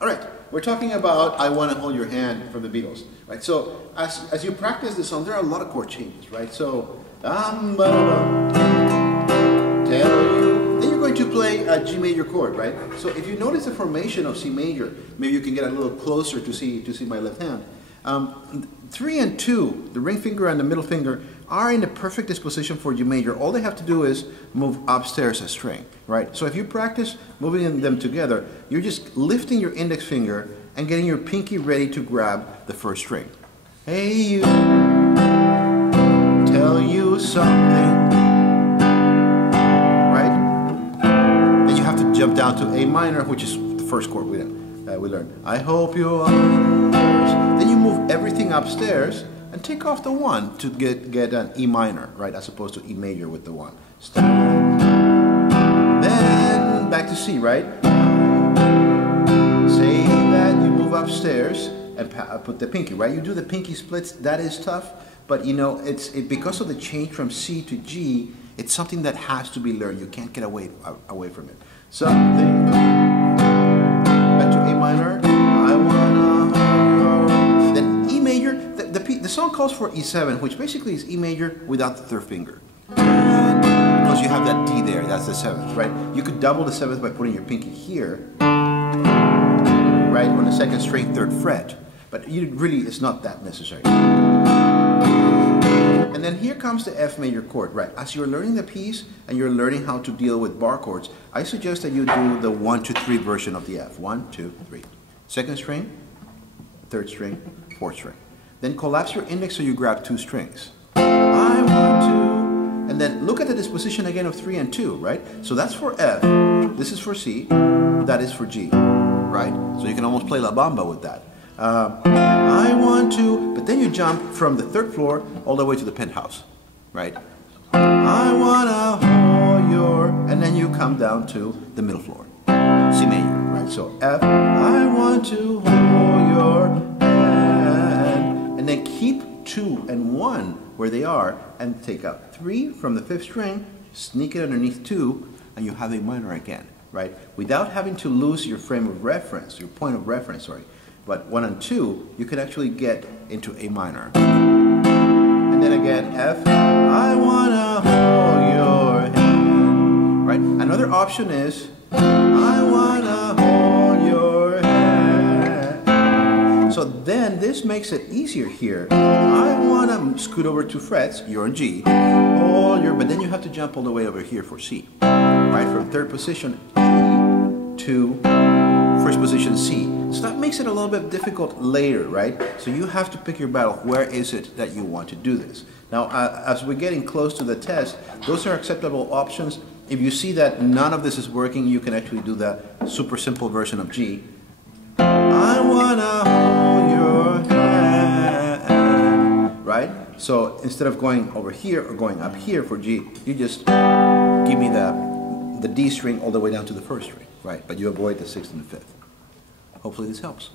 All right, we're talking about I Want to Hold Your Hand from the Beatles, right? So as you practice this song, there are a lot of chord changes, right? So, tell you, then you're going to play a G major chord, right? So if you notice the formation of C major, maybe you can get a little closer to see my left hand. 3 and 2, the ring finger and the middle finger, are in the perfect disposition for G major. All they have to do is move upstairs a string, right? So if you practice moving them together, you're just lifting your index finger and getting your pinky ready to grab the first string. Hey you, tell you something, right? Then you have to jump down to A minor, which is the first chord we learned. I hope you understand. Then you move everything upstairs and take off the 1 to get an E minor, right, as opposed to E major with the 1. Stop. Then back to C, right? Say that you move upstairs and put the pinky, right? You do the pinky splits. That is tough, but you know, because of the change from C to G, it's something that has to be learned. You can't get away from it. Something. Back to A minor. I wanna. The song calls for E7, which basically is E major without the third finger. Because you have that D there, that's the 7th, right? You could double the 7th by putting your pinky here, right, on the 2nd string, 3rd fret. But it's not that necessary. And then here comes the F major chord, right? As you're learning the piece and you're learning how to deal with bar chords, I suggest that you do the 1, 2, 3 version of the F. 1, 2, 3. 2nd string, 3rd string, 4th string. Then collapse your index so you grab 2 strings. I want to, and then look at the disposition again of 3 and 2, right? So that's for F, this is for C, that is for G, right? So you can almost play La Bamba with that. I want to, but then you jump from the 3rd floor all the way to the penthouse, right? I wanna hold your, and then you come down to the middle floor, C major, right? So F, I want to hold your hand. And then keep 2 and 1 where they are and take out 3 from the 5th string, sneak it underneath 2, and you have A minor again, right? Without having to lose your frame of reference, your point of reference, sorry. But 1 and 2, you can actually get into A minor. And then again, F, I wanna hold your hand, right? Another option is, I wanna hold your hand. So then this makes it easier here. I want to scoot over 2 frets, you're on G, but then you have to jump all the way over here for C. Right, from 3rd position E to 1st position C. So that makes it a little bit difficult later, right? So you have to pick your battle. Where is it that you want to do this? Now, as we're getting close to the test, those are acceptable options. If you see that none of this is working, you can actually do the super simple version of G. I wanna hold your hand, right? So instead of going over here or going up here for G, you just give me the D string all the way down to the 1st string, right? But you avoid the 6th and the 5th. Hopefully this helps.